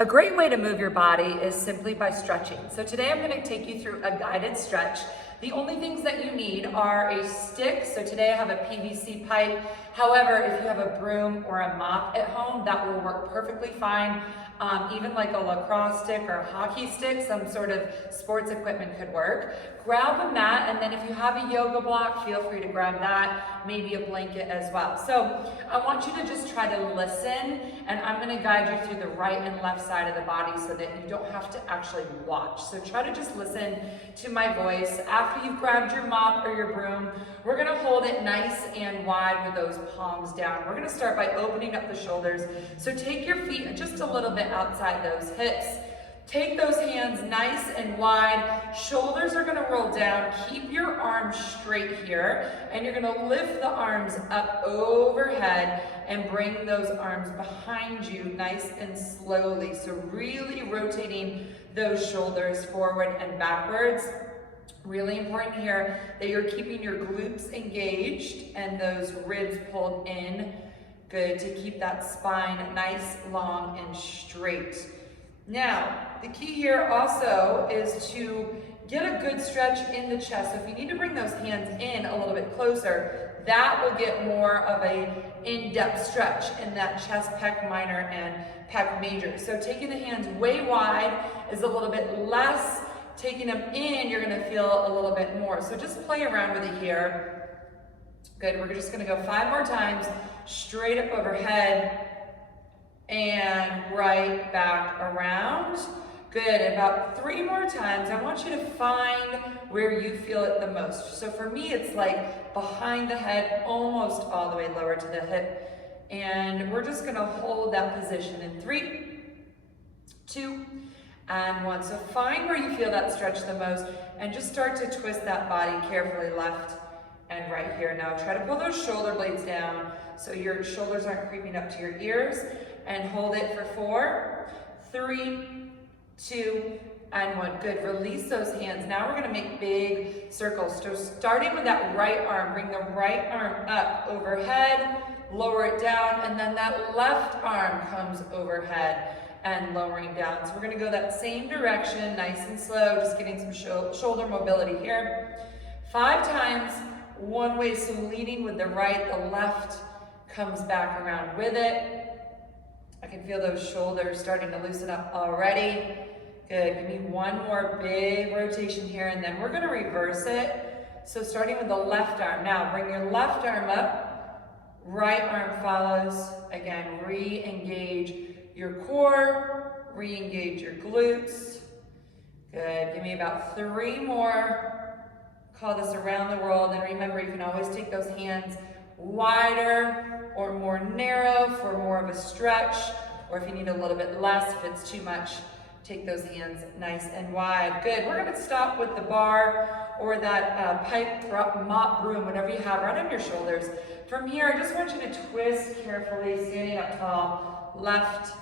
A great way to move your body is simply by stretching. So today I'm going to take you through a guided stretch. The only things that you need are a stick. So today I have a PVC pipe. However, if you have a broom or a mop at home, that will work perfectly fine. Even like a lacrosse stick or a hockey stick, some sort of sports equipment could work. Grab a mat, and then if you have a yoga block, feel free to grab that, maybe a blanket as well. So I want you to just try to listen, and I'm going to guide you through the right and left side of the body so that you don't have to actually watch. So try to just listen to my voice. After you've grabbed your mop or your broom, we're going to hold it nice and wide with those palms down. We're going to start by opening up the shoulders. So take your feet just a little bit outside those hips. Take those hands nice and wide. Shoulders are going to roll down. Keep your arms straight here, and you're going to lift the arms up overhead and bring those arms behind you nice and slowly. So really rotating those shoulders forward and backwards. Really important here that you're keeping your glutes engaged and those ribs pulled in. Good, to keep that spine nice, long, and straight. Now, the key here also is to get a good stretch in the chest. So if you need to bring those hands in a little bit closer, that will get more of a in-depth stretch in that chest, pec minor, and pec major. So taking the hands way wide is a little bit less. Taking them in, you're gonna feel a little bit more. So just play around with it here. Good, we're just gonna go 5 more times, straight up overhead, and right back around. Good, about 3 more times. I want you to find where you feel it the most. So for me, it's like behind the head, almost all the way lower to the hip. And we're just gonna hold that position in 3, 2, and 1. So find where you feel that stretch the most and just start to twist that body carefully left and right here. Now try to pull those shoulder blades down so your shoulders aren't creeping up to your ears, and hold it for 4, 3, 2, and 1. Good, release those hands. Now we're gonna make big circles. So starting with that right arm, bring the right arm up overhead, lower it down, and then that left arm comes overhead and lowering down. So we're gonna go that same direction, nice and slow, just getting some shoulder mobility here. 5 times, one way, so leading with the right, the left comes back around with it. I can feel those shoulders starting to loosen up already. Good, give me 1 more big rotation here, and then we're gonna reverse it. So starting with the left arm. Now bring your left arm up, right arm follows. Again, re-engage your core, re-engage your glutes. Good, give me about 3 more. Call this around the world, and remember, you can always take those hands wider or more narrow for more of a stretch, or if you need a little bit less, if it's too much, take those hands nice and wide. Good, we're gonna stop with the bar or that pipe, mop, broom, whatever you have right on your shoulders. From here, I just want you to twist carefully, standing up tall, left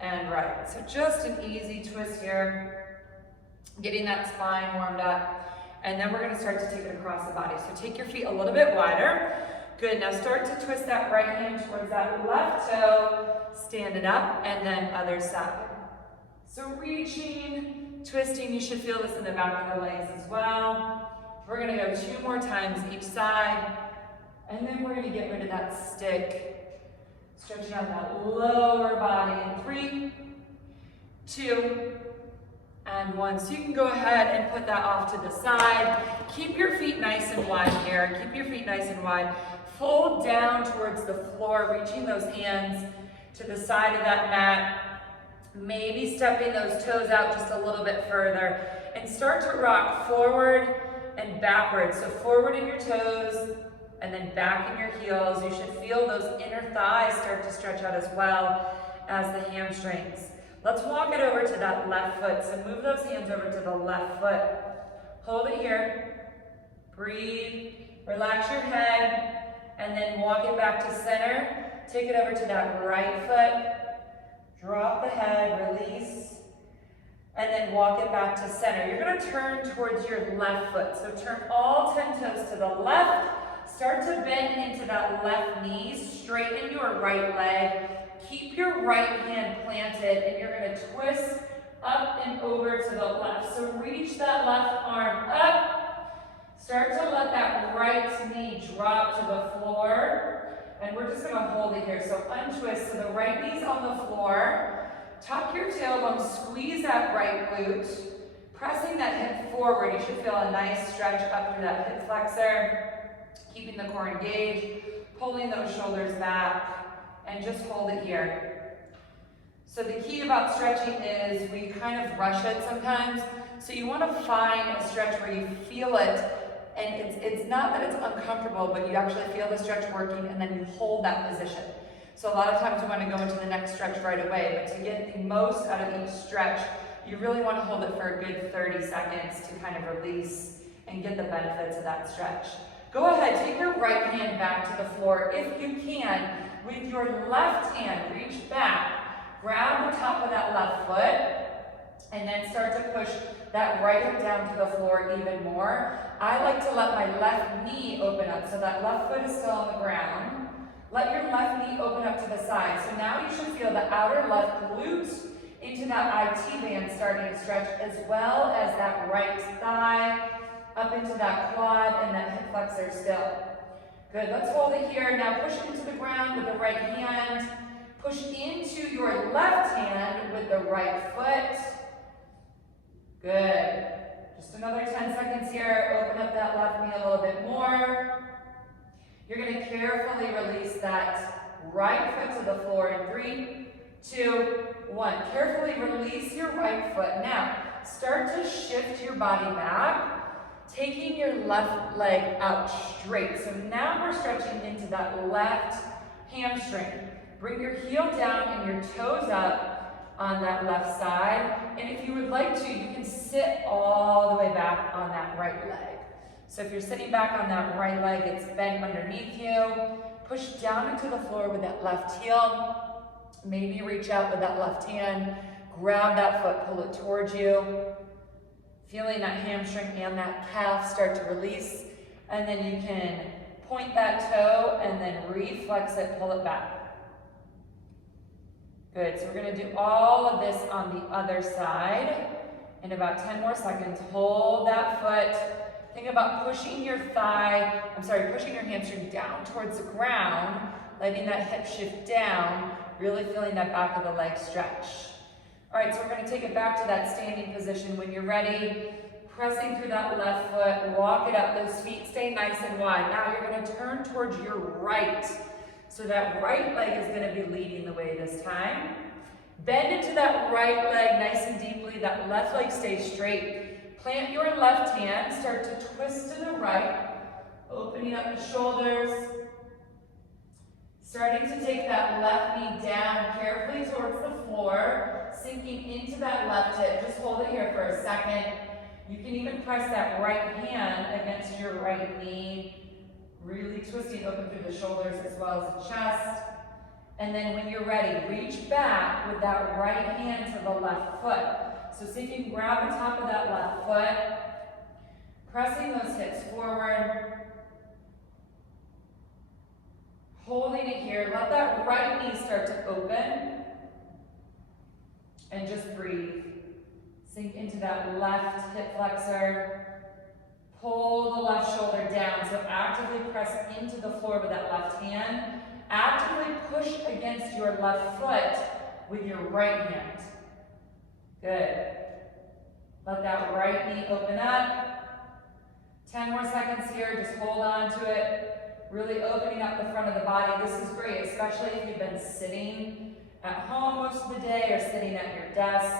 and right. So just an easy twist here, getting that spine warmed up, and then we're gonna start to take it across the body. So take your feet a little bit wider. Good, now start to twist that right hand towards that left toe, stand it up, and then other side. So reaching, twisting, you should feel this in the back of the legs as well. We're gonna go 2 more times each side, and then we're gonna get rid of that stick. Stretching out that lower body in 3, 2, and 1. So you can go ahead and put that off to the side. Keep your feet nice and wide here. Keep your feet nice and wide. Fold down towards the floor, reaching those hands to the side of that mat. Maybe stepping those toes out just a little bit further. And start to rock forward and backwards. So forward in your toes, and then back in your heels. You should feel those inner thighs start to stretch out as well as the hamstrings. Let's walk it over to that left foot. So move those hands over to the left foot. Hold it here. Breathe. Relax your head. And then walk it back to center. Take it over to that right foot. Drop the head. Release. And then walk it back to center. You're going to turn towards your left foot. So turn all 10 toes to the left. Start to bend into that left knee. Straighten your right leg. Keep your right hand planted, and you're going to twist up and over to the left. So reach that left arm up. Start to let that right knee drop to the floor. And we're just gonna hold it here. So untwist, so the right knee's on the floor. Tuck your tailbone, squeeze that right glute. Pressing that hip forward, you should feel a nice stretch up through that hip flexor. Keeping the core engaged, pulling those shoulders back, and just hold it here. So the key about stretching is we kind of rush it sometimes. So you want to find a stretch where you feel it, and it's not that it's uncomfortable, but you actually feel the stretch working, and then you hold that position. So a lot of times we want to go into the next stretch right away, but to get the most out of each stretch, you really want to hold it for a good 30 seconds to kind of release and get the benefits of that stretch. Go ahead, take your right hand back to the floor. If you can, with your left hand, reach back, grab the top of that left foot, and then start to push that right hip down to the floor even more. I like to let my left knee open up, so that left foot is still on the ground. Let your left knee open up to the side. So now you should feel the outer left glute into that IT band starting to stretch, as well as that right thigh up into that quad and that hip flexor still. Good, let's hold it here. Now push into the ground with the right hand. Push into your left hand with the right foot. Good. Just another 10 seconds here. Open up that left knee a little bit more. You're going to carefully release that right foot to the floor in 3, 2, 1. Carefully release your right foot. Now, start to shift your body back, taking your left leg out straight. So now we're stretching into that left hamstring. Bring your heel down and your toes up on that left side. And if you would like to, you can sit all the way back on that right leg. So if you're sitting back on that right leg, it's bent underneath you. Push down into the floor with that left heel. Maybe reach out with that left hand. Grab that foot, pull it towards you. Feeling that hamstring and that calf start to release. And then you can point that toe and then reflex it, pull it back. Good, so we're gonna do all of this on the other side. In about 10 more seconds, hold that foot. Think about pushing your pushing your hamstring down towards the ground, letting that hip shift down, really feeling that back of the leg stretch. All right, so we're gonna take it back to that standing position. When you're ready, pressing through that left foot, walk it up, those feet stay nice and wide. Now you're gonna turn towards your right. So that right leg is gonna be leading the way this time. Bend into that right leg nice and deeply, that left leg stays straight. Plant your left hand, start to twist to the right, opening up the shoulders. Starting to take that left knee down carefully towards the floor, sinking into that left hip. Just hold it here for a second. You can even press that right hand against your right knee, really twisting open through the shoulders as well as the chest. And then when you're ready, reach back with that right hand to the left foot. So see if you can grab the top of that left foot, pressing those hips forward, holding it here. Let that right knee start to open, and just breathe. Sink into that left hip flexor. Pull the left shoulder down, so actively press into the floor with that left hand. Actively push against your left foot with your right hand. Good. Let that right knee open up. 10 more seconds here, just hold on to it. Really opening up the front of the body. This is great, especially if you've been sitting at home most of the day or sitting at your desk,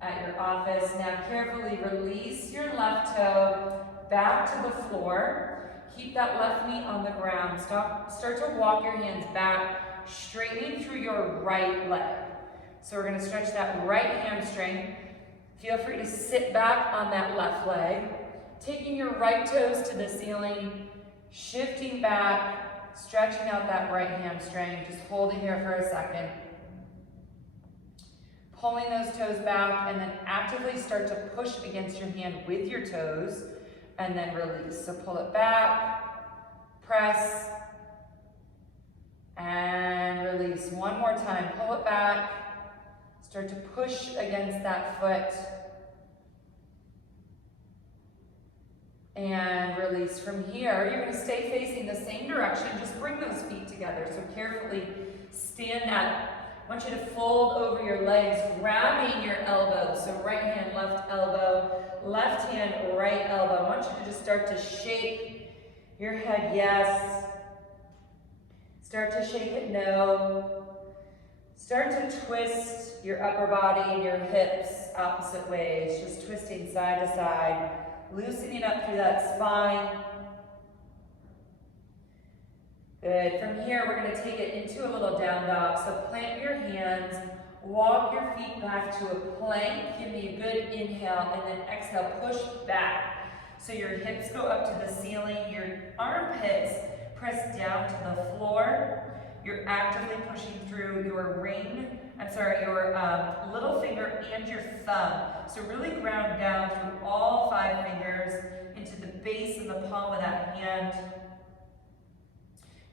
at your office. Now carefully release your left toe back to the floor. Keep that left knee on the ground. Start to walk your hands back, straightening through your right leg. So we're going to stretch that right hamstring. Feel free to sit back on that left leg, taking your right toes to the ceiling, shifting back, stretching out that right hamstring. Just hold it here for a second. Pulling those toes back, and then actively start to push against your hand with your toes, and then release. So pull it back, press, and release. One more time. Pull it back. Start to push against that foot. And release from here. You're going to stay facing the same direction. Just bring those feet together. So carefully stand up. I want you to fold over your legs, grabbing your elbows. So right hand, left elbow, left hand, right elbow. I want you to just start to shake your head, yes. Start to shake it, no. Start to twist your upper body and your hips opposite ways. Just twisting side to side. Loosening up through that spine. Good. From here, we're going to take it into a little down dog. So plant your hands, walk your feet back to a plank. Give me a good inhale, and then exhale, push back. So your hips go up to the ceiling, your armpits press down to the floor. You're actively pushing through your little finger and your thumb. So really ground down through all 5 fingers into the base of the palm of that hand.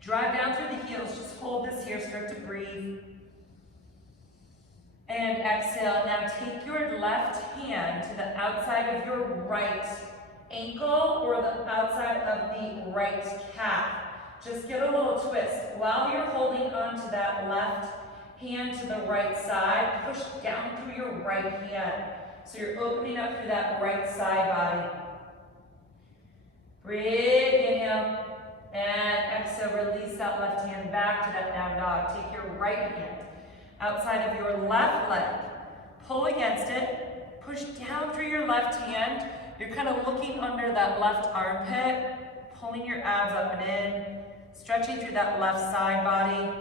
Drive down through the heels, just hold this here, start to breathe. And exhale, now take your left hand to the outside of your right ankle or the outside of the right calf. Just get a little twist. While you're holding on to that left hand to the right side, push down through your right hand. So you're opening up through that right side body. Breathe, inhale, and exhale, release that left hand back to that down dog. Take your right hand outside of your left leg. Pull against it, push down through your left hand. You're kind of looking under that left armpit, pulling your abs up and in, stretching through that left side body,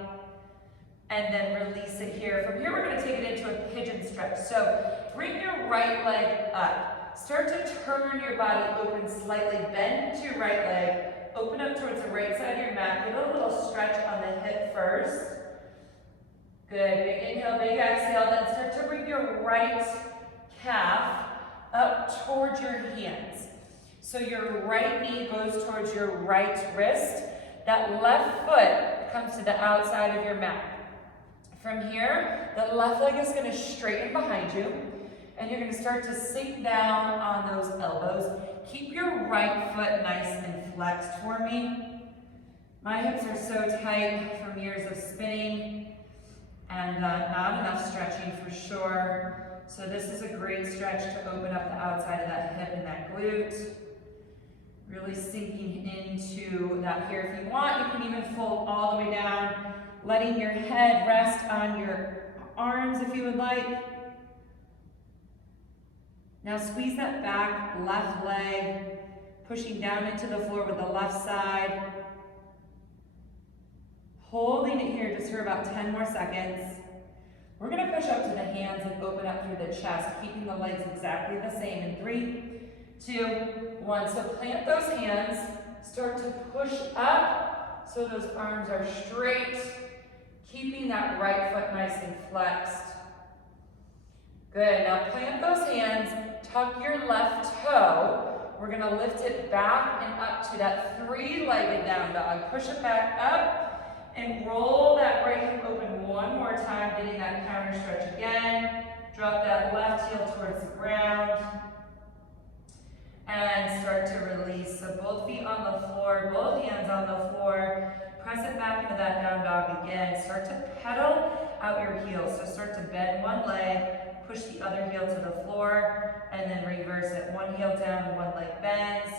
and then release it here. From here, we're going to take it into a pigeon stretch. So bring your right leg up. Start to turn your body open slightly. Bend into your right leg. Open up towards the right side of your mat. Get a little stretch on the hip first. Good. Big inhale, big exhale. Then start to bring your right calf up towards your hands. So your right knee goes towards your right wrist. That left foot comes to the outside of your mat. From here, the left leg is going to straighten behind you, and you're going to start to sink down on those elbows. Keep your right foot nice and flexed for me. My hips are so tight from years of spinning and not enough stretching for sure. So this is a great stretch to open up the outside of that hip and that glute. Really sinking into that here. If you want, you can even fold all the way down, letting your head rest on your arms if you would like. Now squeeze that back left leg, pushing down into the floor with the left side. Holding it here just for about 10 more seconds. We're going to push up to the hands and open up through the chest, keeping the legs exactly the same in 3, 2, 1. So plant those hands, start to push up so those arms are straight, keeping that right foot nice and flexed. Good, now plant those hands, tuck your left toe. We're gonna lift it back and up to that 3-legged down dog. Push it back up and roll that right hip open one more time, getting that counter stretch again. Drop that left heel towards the ground. And start to release. So both feet on the floor, both hands on the floor. Press it back into that down dog again. Start to pedal out your heels. So start to bend one leg, push the other heel to the floor, and then reverse it. One heel down, one leg bends.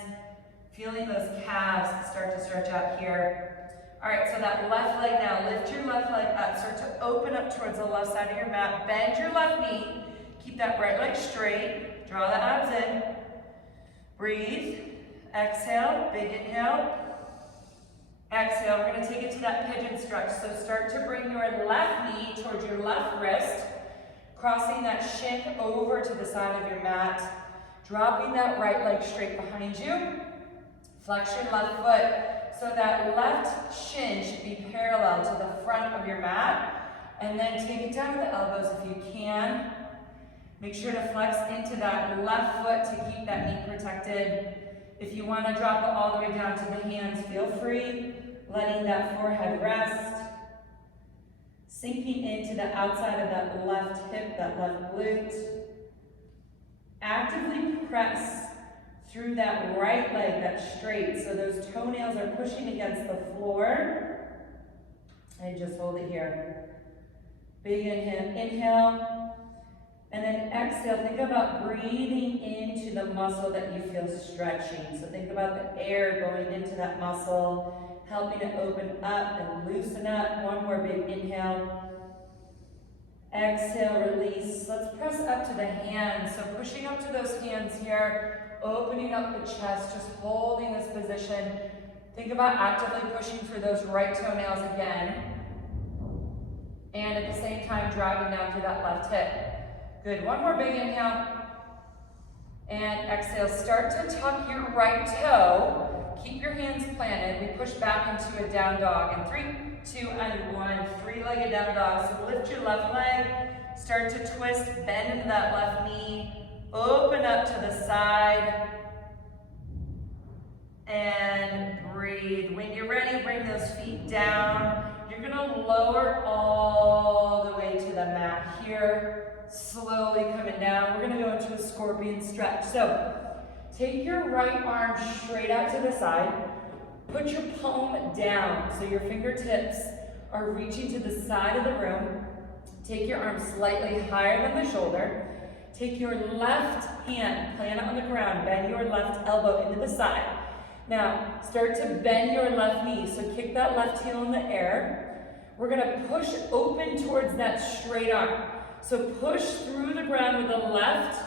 Feeling those calves start to stretch out here. All right, so that left leg now, lift your left leg up. Start to open up towards the left side of your mat. Bend your left knee. Keep that right leg straight. Draw the abs in. Breathe, exhale, big inhale, exhale. We're going to take it to that pigeon stretch. So start to bring your left knee towards your left wrist, crossing that shin over to the side of your mat, dropping that right leg straight behind you. Flex your left foot so that left shin should be parallel to the front of your mat, and then take it down to the elbows if you can. Make sure to flex into that left foot to keep that knee protected. If you want to drop it all the way down to the hands, feel free, letting that forehead rest. Sinking into the outside of that left hip, that left glute. Actively press through that right leg that's straight. So those toenails are pushing against the floor. And just hold it here. Big inhale. And then exhale, think about breathing into the muscle that you feel stretching. So think about the air going into that muscle, helping it open up and loosen up. One more big inhale. Exhale, release. Let's press up to the hands. So pushing up to those hands here, opening up the chest, just holding this position. Think about actively pushing for those right toenails again. And at the same time, driving down through that left hip. Good, one more big inhale. And exhale, start to tuck your right toe. Keep your hands planted. We push back into a down dog. In 3, 2, and 1. Three-legged down dog. So lift your left leg. Start to twist, bend into that left knee. Open up to the side. And breathe. When you're ready, bring those feet down. You're gonna lower all the way to the mat here. Slowly coming down. We're gonna go into a scorpion stretch. So take your right arm straight out to the side. Put your palm down so your fingertips are reaching to the side of the room. Take your arm slightly higher than the shoulder. Take your left hand, plant it on the ground, bend your left elbow into the side. Now, start to bend your left knee. So kick that left heel in the air. We're gonna push open towards that straight arm. So push through the ground with the left,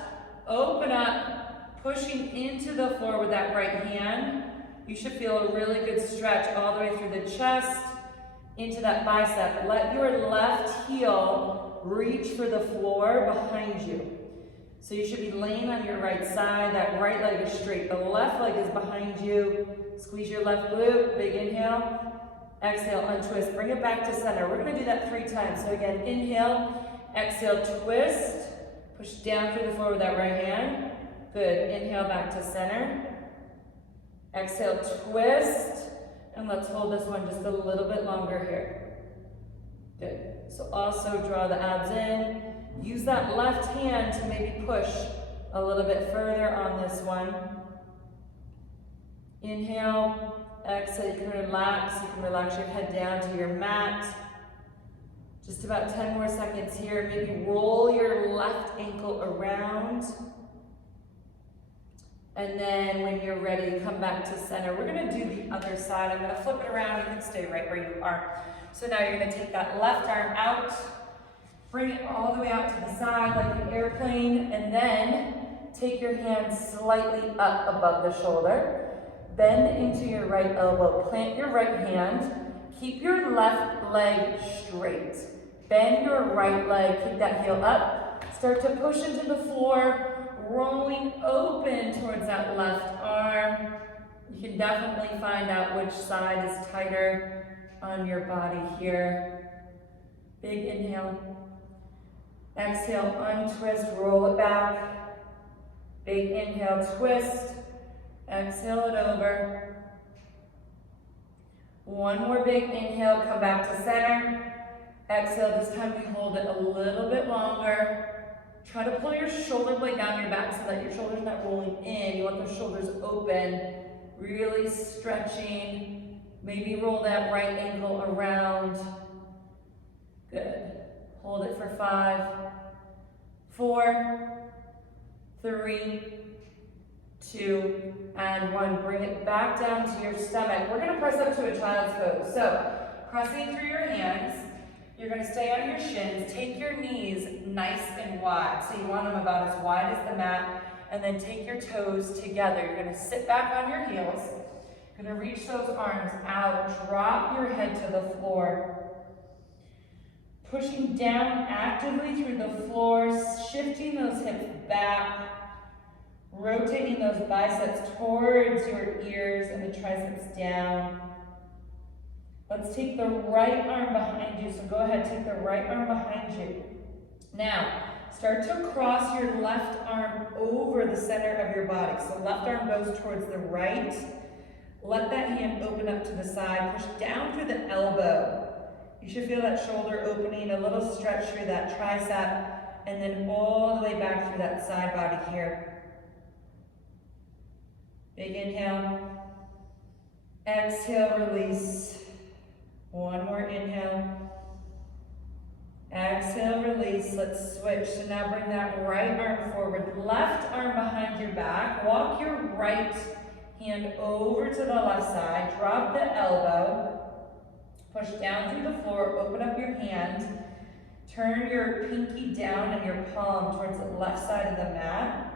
open up, pushing into the floor with that right hand. You should feel a really good stretch all the way through the chest, into that bicep. Let your left heel reach for the floor behind you. So you should be laying on your right side. That right leg is straight. The left leg is behind you. Squeeze your left glute. Big inhale. Exhale, untwist. Bring it back to center. We're going to do that 3 times. So again, inhale. Exhale, twist. Push down through the floor with that right hand. Good. Inhale, back to center. Exhale, twist. And let's hold this one just a little bit longer here. Good. So also draw the abs in. Use that left hand to maybe push a little bit further on this one. Inhale. Exhale, you can relax. You can relax your head down to your mat. Just about 10 more seconds here. Maybe roll your left ankle around. And then when you're ready, come back to center. We're gonna do the other side. I'm gonna flip it around. You can stay right where you are. So now you're gonna take that left arm out, bring it all the way out to the side like an airplane, and then take your hands slightly up above the shoulder. Bend into your right elbow. Plant your right hand. Keep your left leg straight. Bend your right leg. Keep that heel up. Start to push into the floor, rolling open towards that left arm. You can definitely find out which side is tighter on your body here. Big inhale. Exhale, untwist, roll it back. Big inhale, twist. Exhale it over. One more big inhale, come back to center. Exhale, this time we hold it a little bit longer. Try to pull your shoulder blade down your back so that your shoulder's not rolling in. You want those shoulders open, really stretching. Maybe roll that right ankle around. Good. Hold it for 5, 4, 3, 2, and 1. Bring it back down to your stomach. We're gonna press up to a child's pose. So, pressing through your hands, you're gonna stay on your shins. Take your knees nice and wide. So you want them about as wide as the mat, and then take your toes together. You're gonna sit back on your heels. You're gonna reach those arms out. Drop your head to the floor. Pushing down actively through the floor, shifting those hips back. Rotating those biceps towards your ears and the triceps down. Let's take the right arm behind you. So go ahead, take the right arm behind you. Now, start to cross your left arm over the center of your body. So left arm goes towards the right. Let that hand open up to the side. Push down through the elbow. You should feel that shoulder opening, a little stretch through that tricep, and then all the way back through that side body here. Big inhale. Exhale, release. One more inhale. Exhale, release. Let's switch. So now bring that right arm forward, left arm behind your back. Walk your right hand over to the left side. Drop the elbow. Push down through the floor. Open up your hand. Turn your pinky down and your palm towards the left side of the mat.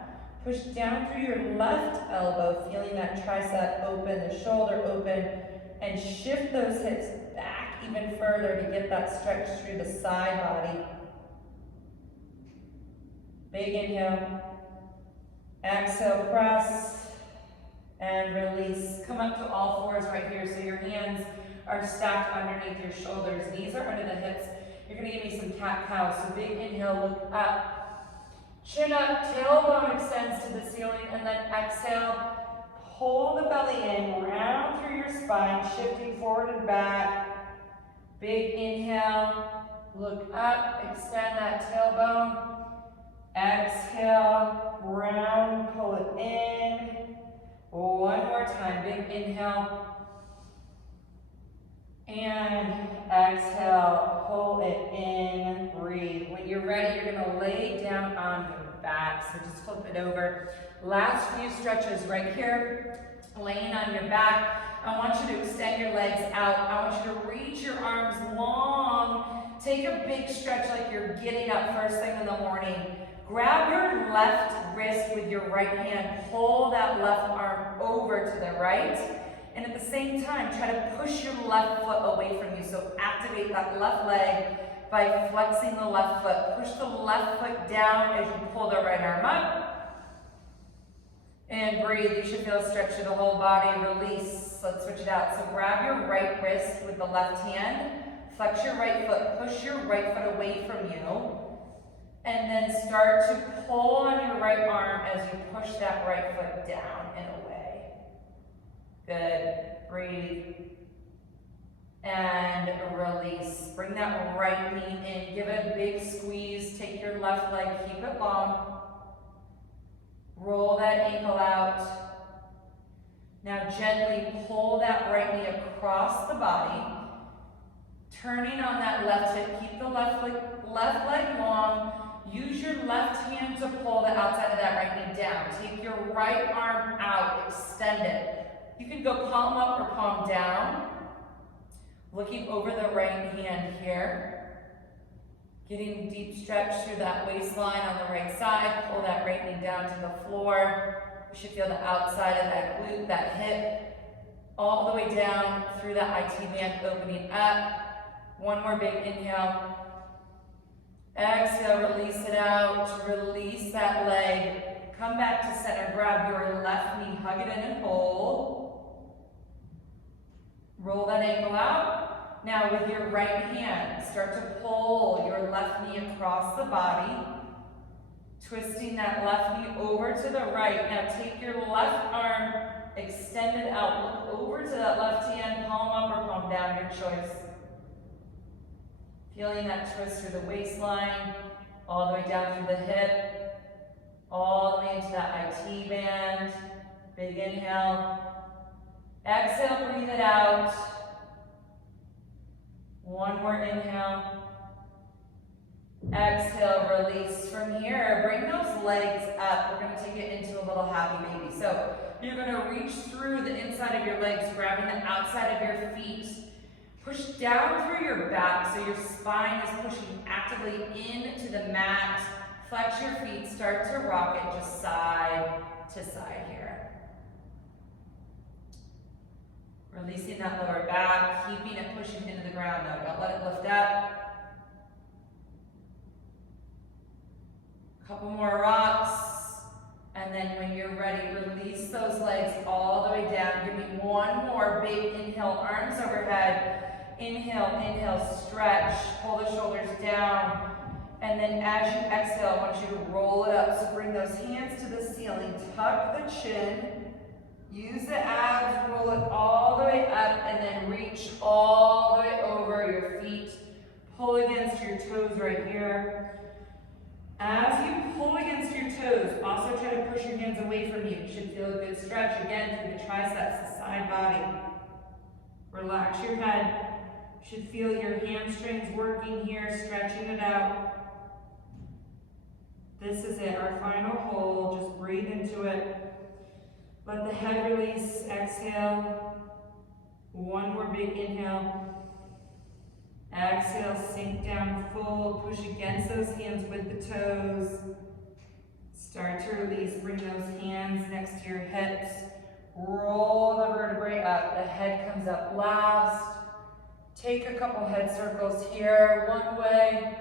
Push down through your left elbow, feeling that tricep open, the shoulder open, and shift those hips back even further to get that stretch through the side body. Big inhale. Exhale, press and release. Come up to all fours right here so your hands are stacked underneath your shoulders. Knees are under the hips. You're gonna give me some cat-cow. So big inhale, look up. Chin up, tailbone extends to the ceiling, and then exhale. Pull the belly in, round through your spine, shifting forward and back. Big inhale, look up, extend that tailbone. Exhale, round, pull it in. One more time, big inhale. And exhale, pull it in, breathe. When you're ready, you're gonna lay down on your back. So just flip it over. Last few stretches right here, laying on your back. I want you to extend your legs out. I want you to reach your arms long. Take a big stretch like you're getting up first thing in the morning. Grab your left wrist with your right hand. Pull that left arm over to the right. And at the same time, try to push your left foot away from you. So activate that left leg by flexing the left foot. Push the left foot down as you pull the right arm up. And breathe. You should feel a stretch through the whole body. Release. Let's switch it out. So grab your right wrist with the left hand. Flex your right foot. Push your right foot away from you. And then start to pull on your right arm as you push that right foot down and away. Good. Breathe. And release. Bring that right knee in. Give it a big squeeze. Take your left leg. Keep it long. Roll that ankle out. Now gently pull that right knee across the body. Turning on that left hip. Keep the left leg long. Use your left hand to pull the outside of that right knee down. Take your right arm out. Extend it. You can go palm up or palm down. Looking over the right hand here. Getting deep stretch through that waistline on the right side. Pull that right knee down to the floor. You should feel the outside of that glute, that hip, all the way down through that IT band opening up. One more big inhale. Exhale, release it out. Release that leg. Come back to center. Grab your left knee, hug it in and hold. Roll that ankle out. Now with your right hand, start to pull your left knee across the body, twisting that left knee over to the right. Now take your left arm, extend it out, look over to that left hand, palm up or palm down, your choice. Feeling that twist through the waistline, all the way down through the hip, all the way into that IT band. Big inhale. Exhale, breathe it out. One more inhale. Exhale, release. From here, bring those legs up. We're going to take it into a little happy baby. So you're going to reach through the inside of your legs, grabbing the outside of your feet. Push down through your back so your spine is pushing actively into the mat. Flex your feet, start to rock it just side to side here. Releasing that lower back, keeping it pushing into the ground though. Don't let it lift up. A couple more rocks. And then when you're ready, release those legs all the way down. Give me one more big inhale, arms overhead. Inhale, inhale, stretch. Pull the shoulders down. And then as you exhale, I want you to roll it up. So bring those hands to the ceiling. Tuck the chin. Use the abs, roll it all the way up, and then reach all the way over your feet. Pull against your toes right here. As you pull against your toes, also try to push your hands away from you. You should feel a good stretch again through the triceps, the side body. Relax your head. You should feel your hamstrings working here, stretching it out. This is it, our final hold. Just breathe into it. Let the head release, exhale. One more big inhale. Exhale, sink down full, push against those hands with the toes. Start to release, bring those hands next to your hips. Roll the vertebrae up, the head comes up last. Take a couple head circles here, one way,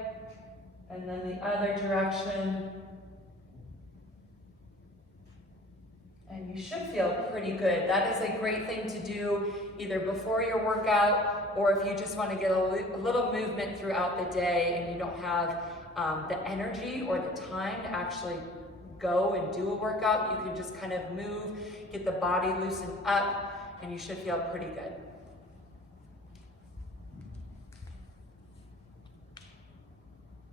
and then the other direction. And you should feel pretty good. That is a great thing to do either before your workout or if you just want to get a little movement throughout the day and you don't have the energy or the time to actually go and do a workout. You can just kind of move, get the body loosened up, and you should feel pretty good.